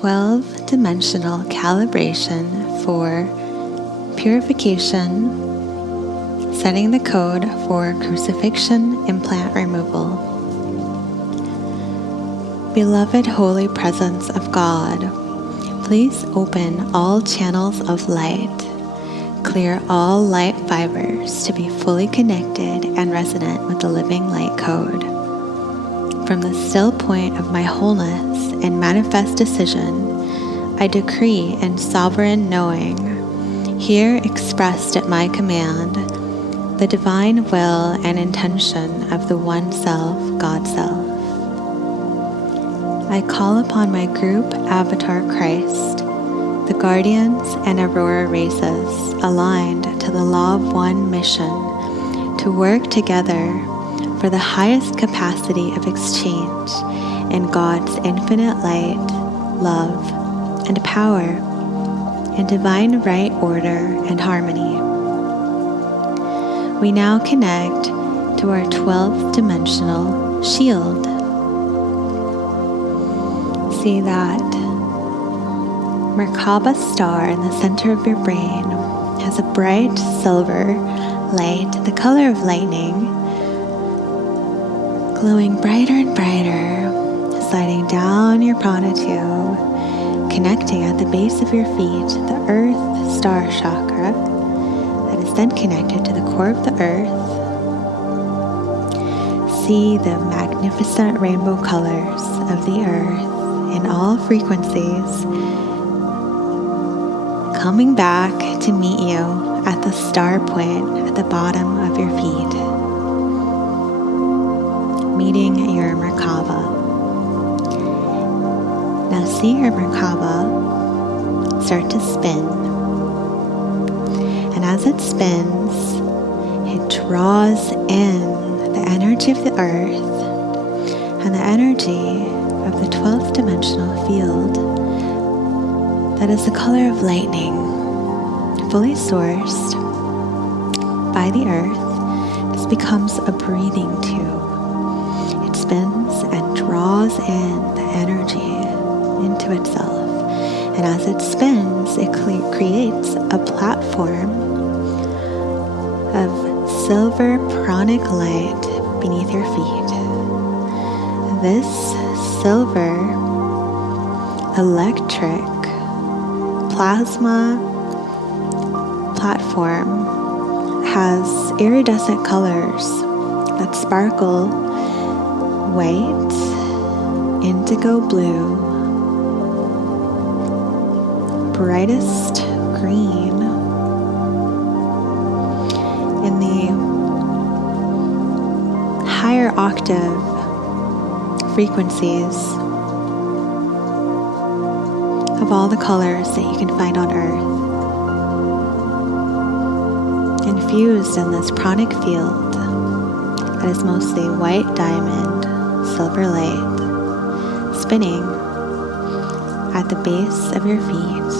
12-dimensional calibration for purification, setting the code for crucifixion implant removal. Beloved Holy Presence of God, please open all channels of light, clear all light fibers to be fully connected and resonant with the living light code. From the still point of my wholeness and manifest decision, I decree in sovereign knowing, here expressed at my command, the divine will and intention of the One Self, God Self. I call upon my group avatar Christ, the guardians and aurora races aligned to the Law of One mission to work together for the highest capacity of exchange in God's infinite light, love, and power, in divine right order and harmony. We now connect to our 12th dimensional shield. See that Merkaba star in the center of your brain has a bright silver light, the color of lightning, glowing brighter and brighter, sliding down your prana tube, connecting at the base of your feet, the earth star chakra, that is then connected to the core of the earth. See the magnificent rainbow colors of the earth in all frequencies, coming back to meet you at the star point at the bottom of your feet, meeting your Merkaba. Now see your Merkaba start to spin, and as it spins, it draws in the energy of the earth and the energy of the 12th dimensional field that is the color of lightning, fully sourced by the earth. This becomes a breathing tube. It spins and draws in the energy into itself, and as it spins, it creates a platform of silver pranic light beneath your feet. This silver electric plasma platform has iridescent colors that sparkle white, indigo blue, brightest green. In the higher octave frequencies of all the colors that you can find on earth, infused in this pranic field that is mostly white diamond, silver light, spinning at the base of your feet.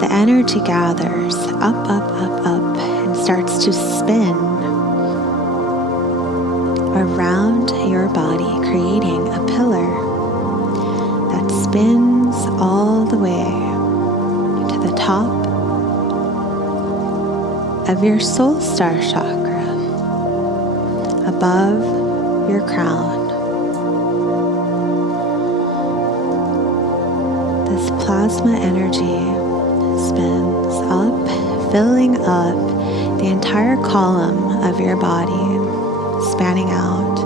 The energy gathers up, up, up, up, and starts to spin around your body, creating a pillar that spins all the way to the top of your soul star chakra, above your crown. This plasma energy spins up, filling up the entire column of your body, spanning out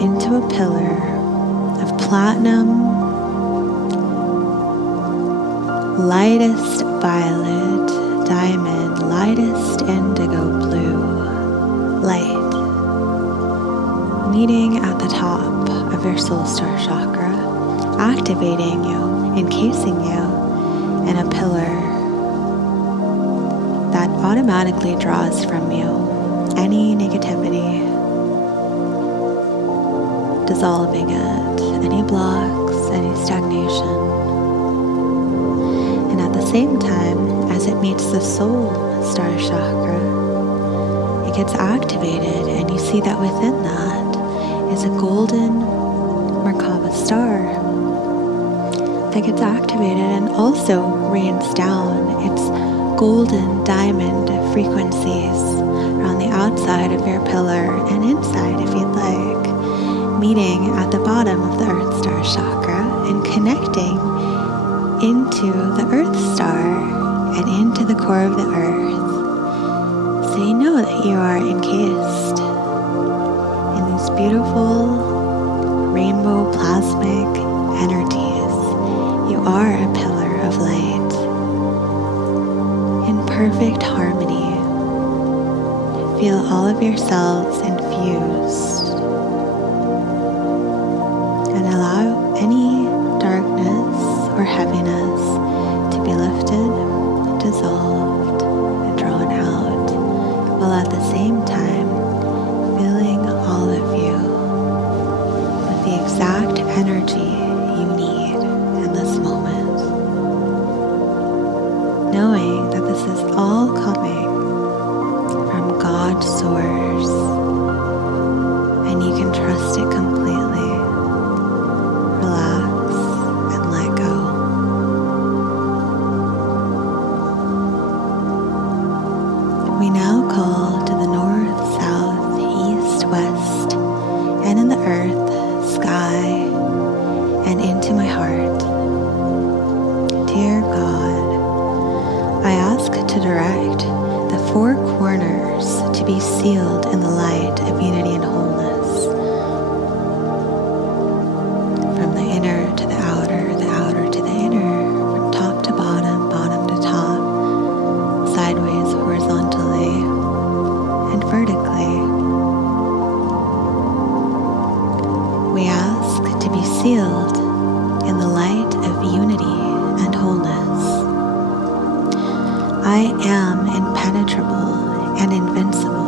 into a pillar of platinum, lightest violet, diamond, lightest indigo blue light, meeting at the top of your soul star chakra, activating you, encasing you in a pillar that automatically draws from you any negativity, dissolving it, any blocks, any stagnation. And at the same time, as it meets the soul star chakra, it gets activated, and you see that within that is a golden Merkaba star. that gets activated and also rains down its golden diamond frequencies around the outside of your pillar and inside if you'd like, meeting at the bottom of the Earth Star chakra and connecting into the Earth Star and into the core of the Earth. So you know that you are encased in these beautiful rainbow plasmic energies. You are a pillar of light in perfect harmony. Feel all of your cells infused and allow any darkness or heaviness to be lifted, dissolved, and drawn out, while at the same time filling all of you with the exact energy you need in this moment, knowing that this is all coming from God's source and you can trust it completely. Relax and let go. We now call to the north, south, east, west, and in the earth, sky, and into my heart. Dear God, I ask to direct the four corners to be sealed in the light of unity and wholeness. From the inner to the outer to the inner, from top to bottom, bottom to top, sideways, horizontally, and vertically. We ask to be sealed in the light of unity and wholeness. I am impenetrable and invincible.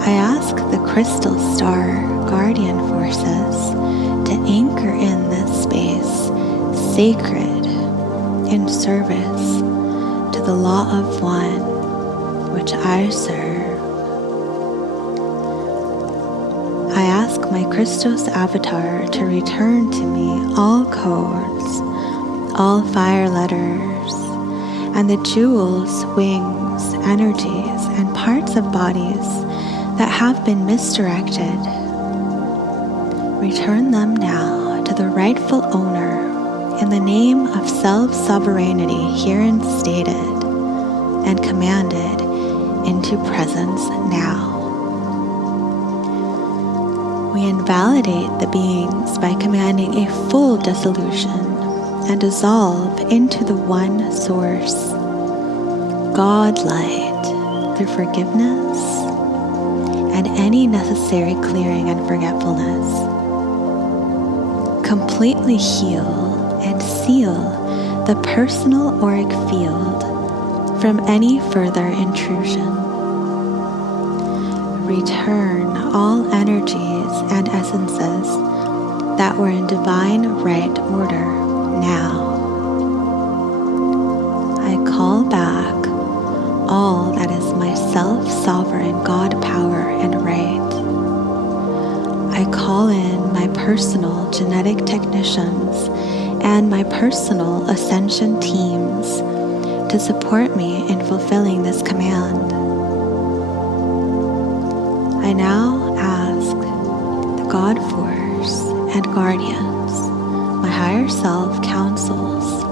I ask the crystal star guardian forces to anchor in this space sacred in service to the law of one which I serve. I ask my Christos avatar to return to me all codes, all fire letters, and the jewels, wings, energies, and parts of bodies that have been misdirected. Return them now to the rightful owner in the name of self-sovereignty herein stated and commanded into presence now. We invalidate the beings by commanding a full dissolution and dissolve into the one source, God light, through forgiveness and any necessary clearing and forgetfulness. Completely heal and seal the personal auric field from any further intrusion. Return all energies and essences that were in divine right order now. I call back all that is my self-sovereign God power and right. I call in my personal genetic technicians and my personal ascension teams to support me in fulfilling this command. I now ask the God Force and guardians, my higher self councils,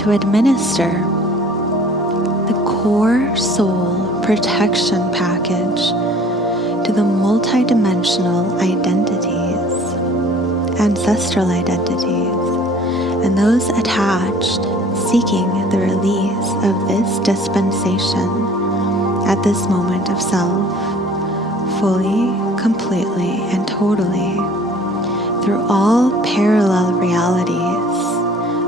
to administer the core soul protection package to the multidimensional identities, ancestral identities, and those attached seeking the release of this dispensation at this moment of self, fully, completely, and totally, through all parallel realities,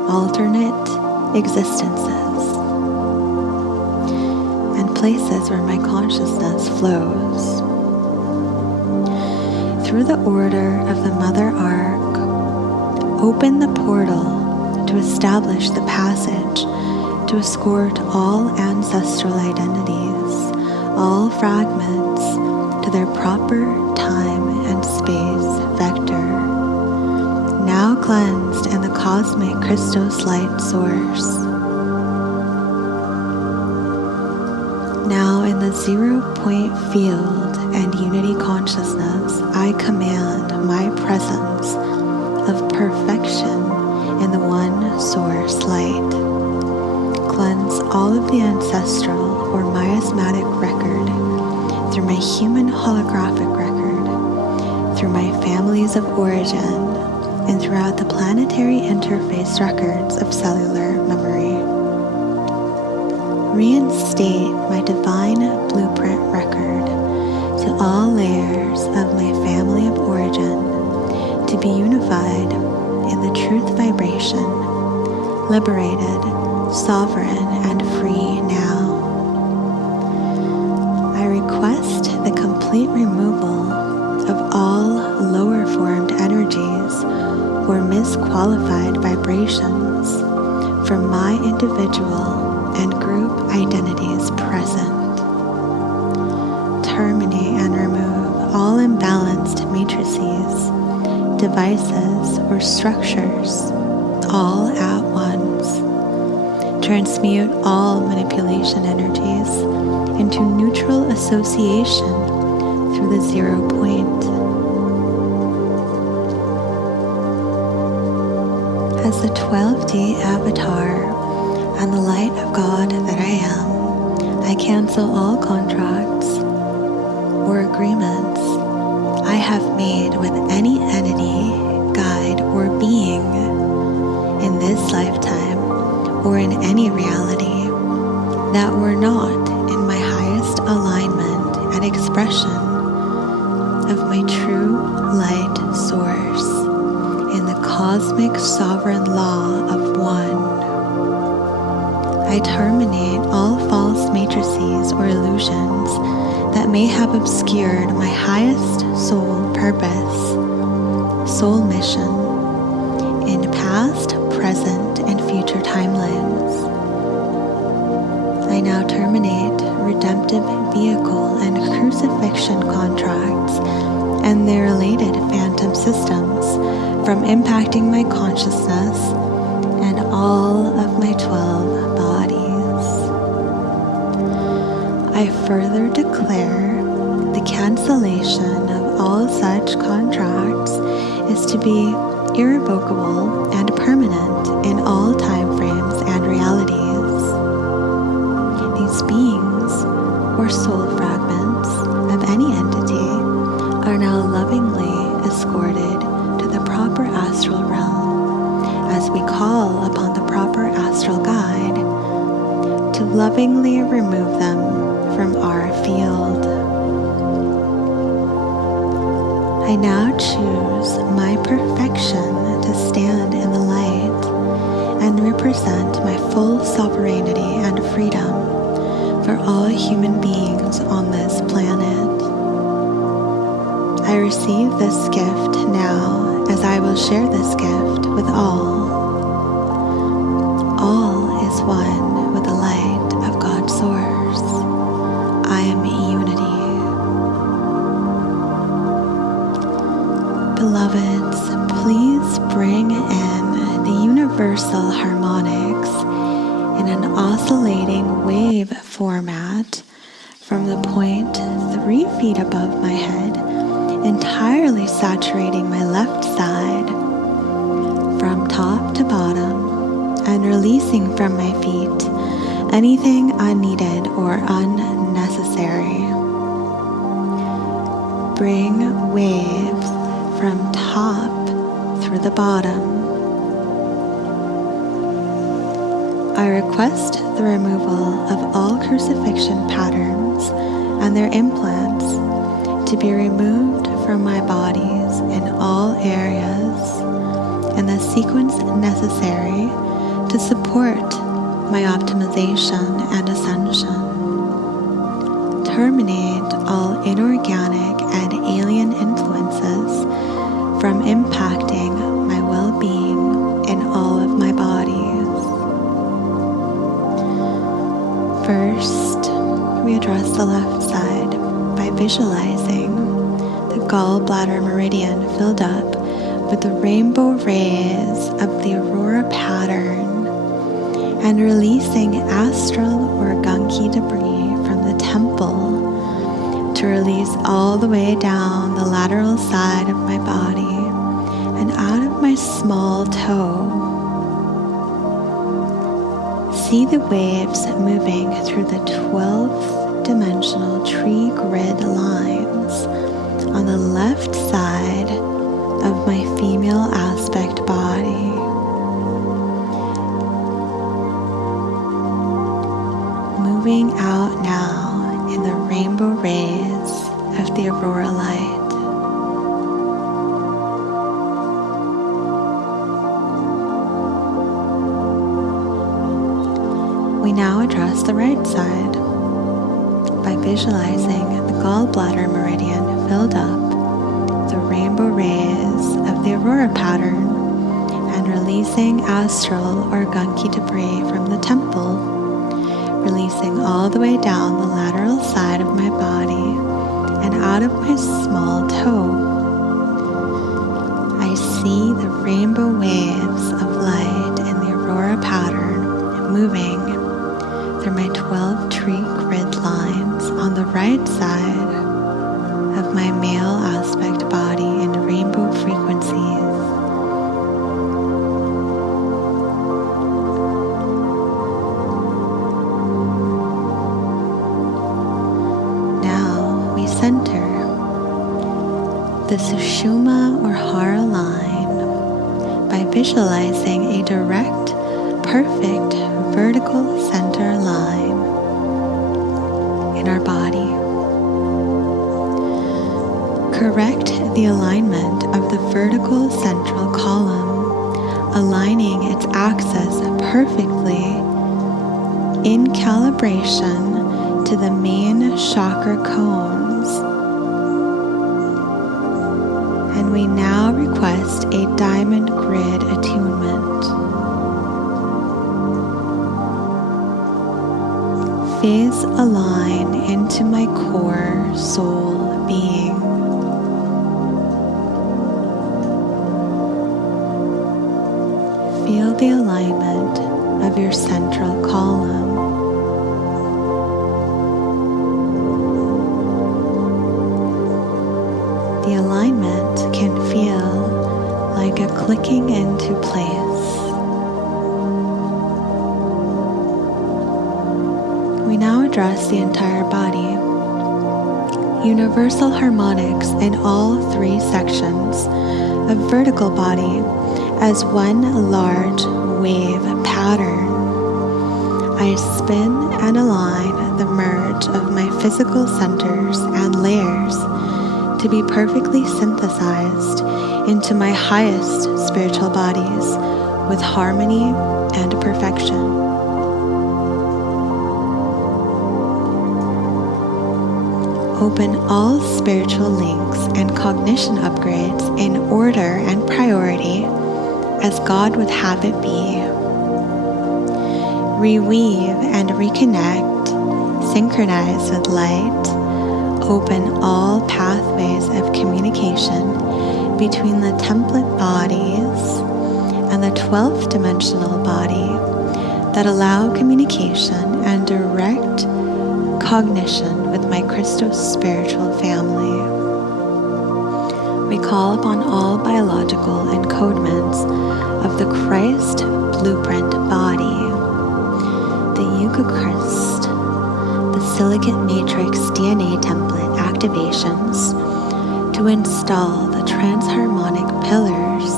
alternate existences, and places where my consciousness flows. Through the order of the Mother Arc, open the portal to establish the passage to escort all ancestral identities, all fragments, to their proper time and space vector, Christos light source. Now in the 0-point field and unity consciousness, I command my presence of perfection in the one source light. Cleanse all of the ancestral or miasmatic record through my human holographic record, through my families of origin, and throughout the planetary interface records of cellular memory. Reinstate my divine blueprint record to all layers of my family of origin to be unified in the truth vibration, liberated, sovereign, and free now. I request the complete removal of all lower formed energies or misqualified vibrations from my individual and group identities present. Terminate and remove all imbalanced matrices, devices, or structures all at once. Transmute all manipulation energies into neutral association through the 0 point. As the 12D avatar and the light of God that I am, I cancel all contracts or agreements I have made with any entity, guide, or being in this lifetime or in any reality that were not in my highest alignment and expression of my true light source in the cosmic sovereign law of one. I terminate all false matrices or illusions that may have obscured my highest soul purpose, soul mission, in past, present, and future timelines. I now terminate redemptive vehicle and crucifixion contracts and their related phantom systems from impacting my consciousness and all of my 12 bodies. I further declare the cancellation of all such contracts is to be irrevocable and permanent in all time frames and realities. These beings, or soul fragments of any entity, are now lovingly escorted to the proper astral realm as we call upon the proper astral guide to lovingly remove them from our field. I now choose my perfection to stand in the light and represent my full sovereignty and freedom for all human beings on this planet. I receive this gift now as I will share this gift with all. All is one with the light of God's source. I am unity. Beloveds, please bring in the universal harmonics in an oscillating wave format from the point 3 feet above my head, entirely saturating my left side from top to bottom and releasing from my feet anything unneeded or unnecessary. Bring waves from top through the bottom. I request the removal of all crucifixion patterns and their implants to be removed from my bodies in all areas in the sequence necessary to support my optimization and ascension. Terminate all inorganic and alien influences from impacting my well-being in all of my bodies. First, we address the left side by visualizing the gallbladder meridian filled up with the rainbow rays of the aurora pattern and releasing astral or gunky debris from the temple to release all the way down the lateral side of my body and out of my small toe. See the waves moving through the 12th dimensional tree grid lines on the left side of my female aspect body. Moving out now in the rainbow rays of the aurora light. We now address the right side by visualizing the gallbladder meridian filled up with the rainbow rays of the aurora pattern and releasing astral or gunky debris from the temple, releasing all the way down the lateral side of my body and out of my small toe. I see the rainbow waves of light in the aurora pattern moving through my 12 tree grid lines on the right side of my male aspect body in rainbow frequencies. Now we center the Sushumna or Hara line by visualizing a direct, perfect vertical center line in our body. Correct the alignment of the vertical central column, aligning its axis perfectly in calibration to the main chakra cones. And we now request a diamond grid attunement. Phase align into my core soul being. Feel the alignment of your central column. The alignment can feel like a clicking into place. We now address the entire body. Universal harmonics in all three sections of vertical body as one large wave pattern. I spin and align the merge of my physical centers and layers to be perfectly synthesized into my highest spiritual bodies with harmony and perfection. Open all spiritual links and cognition upgrades in order and priority as God would have it be. Reweave and reconnect, synchronize with light, open all pathways of communication between the template bodies and the 12th dimensional body that allow communication and direct cognition with my Christos spiritual family. We call upon all biological encodements of the Christ blueprint body, the Eucharist, the silicate matrix DNA template activations to install the transharmonic pillars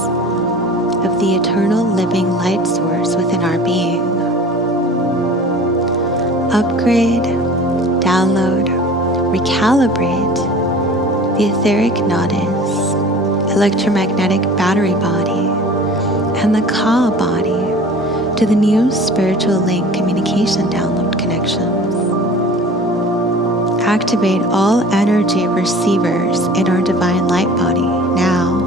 of the eternal living light source within our being. Upgrade, download, recalibrate the etheric nadis, electromagnetic battery body, and the Ka body to the new spiritual link communication download connections. Activate all energy receivers in our divine light body now.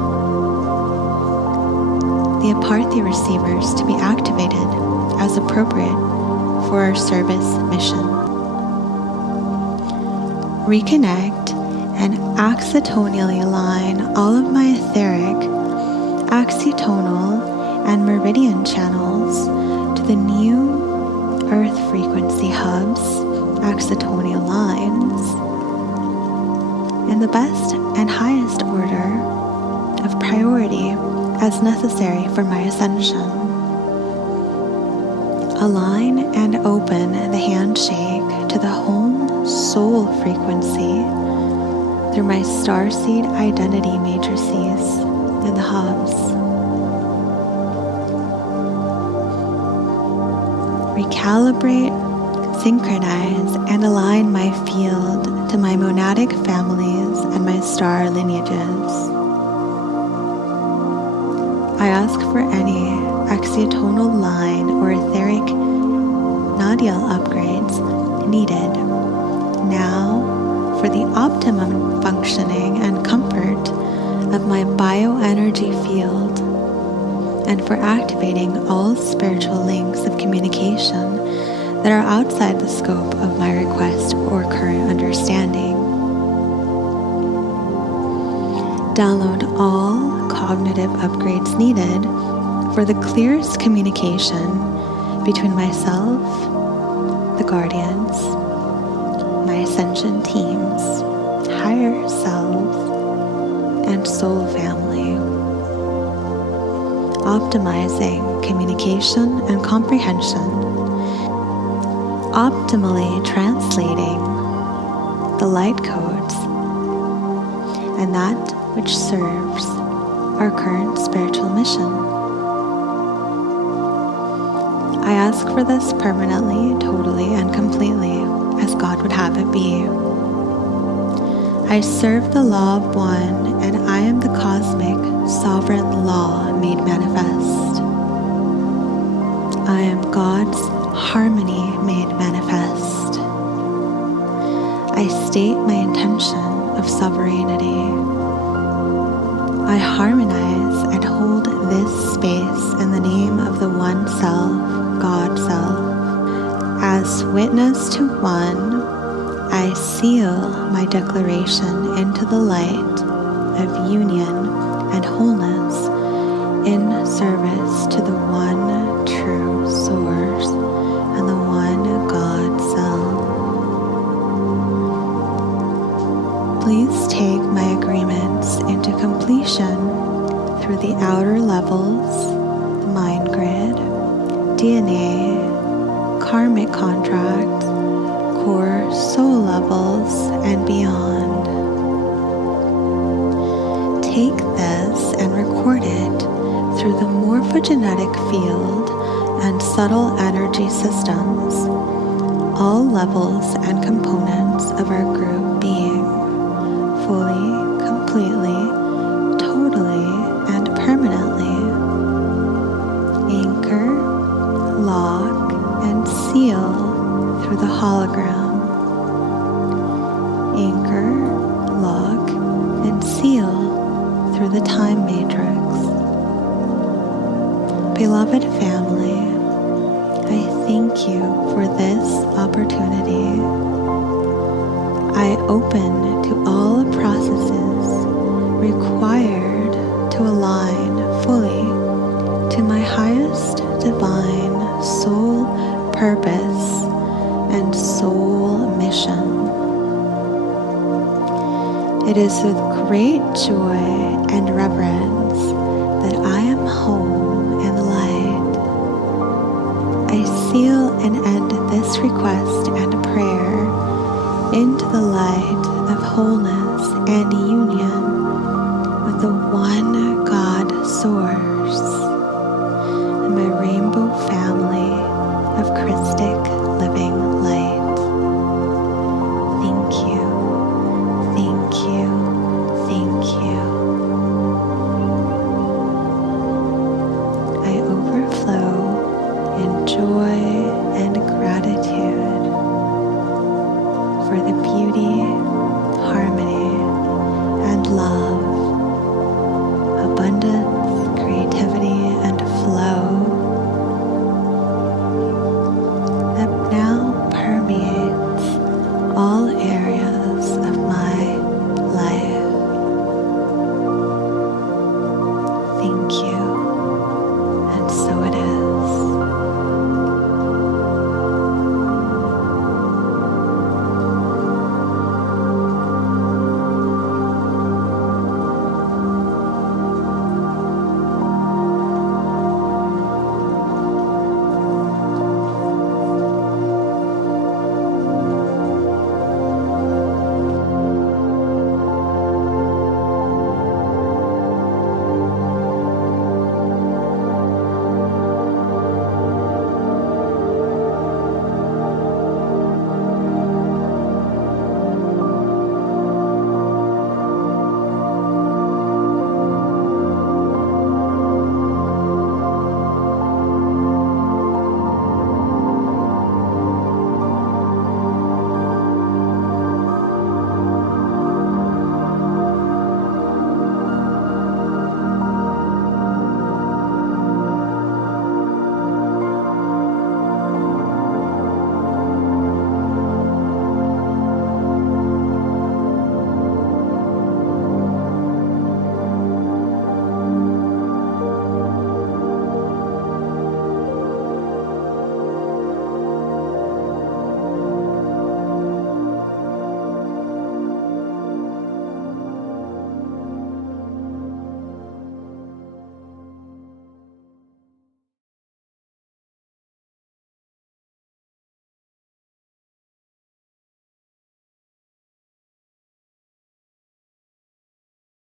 The Aparthy receivers to be activated as appropriate for our service mission. Reconnect and acetonially align all of my etheric meridian channels to the new earth frequency hubs, axitonial lines, in the best and highest order of priority as necessary for my ascension. Align and open the handshake to the home soul frequency through my starseed identity matrices in the hubs. Recalibrate, synchronize, and align my field to my monadic families and my star lineages. I ask for any axiotonal line or etheric nodule upgrades needed now for the optimum functioning and comfort of my bioenergy field, and for activating all spiritual links of communication that are outside the scope of my request or current understanding. Download all cognitive upgrades needed for the clearest communication between myself, the guardians, my ascension teams, higher self, and soul family. Optimizing communication and comprehension, optimally translating the light codes and that which serves our current spiritual mission. I ask for this permanently, totally, and completely as God would have it be. I serve the law of one, and I am the cosmic sovereign law made manifest. I am God's harmony made manifest. I state my intention of sovereignty. I harmonize and hold this space in the name of the One Self, God Self. As witness to one, I seal my declaration into the light of union and wholeness in service to the one true source and the one God Self. Please take my agreements into completion through the outer levels, mind grid, DNA, karmic contracts, core soul levels, and beyond. Take this and record it through the morphogenetic field and subtle energy systems, all levels and components of our group being, fully, completely, totally, and permanently. Anchor, lock, and seal through the hologram. Anchor, lock, and seal through the time matrix. Beloved family, I thank you for this opportunity. I open to all processes required to align fully to my highest divine soul purpose and soul mission. It is with great joy and reverence that I am home in light. I seal and end this request and prayer into the light of wholeness and union with the one God Source and my rainbow family of Christic living light. Thank you, thank you, thank you. I overflow in joy and gratitude for the beauty, harmony, and love, abundance, creativity, and flow that now permeates all areas of my life. Thank you.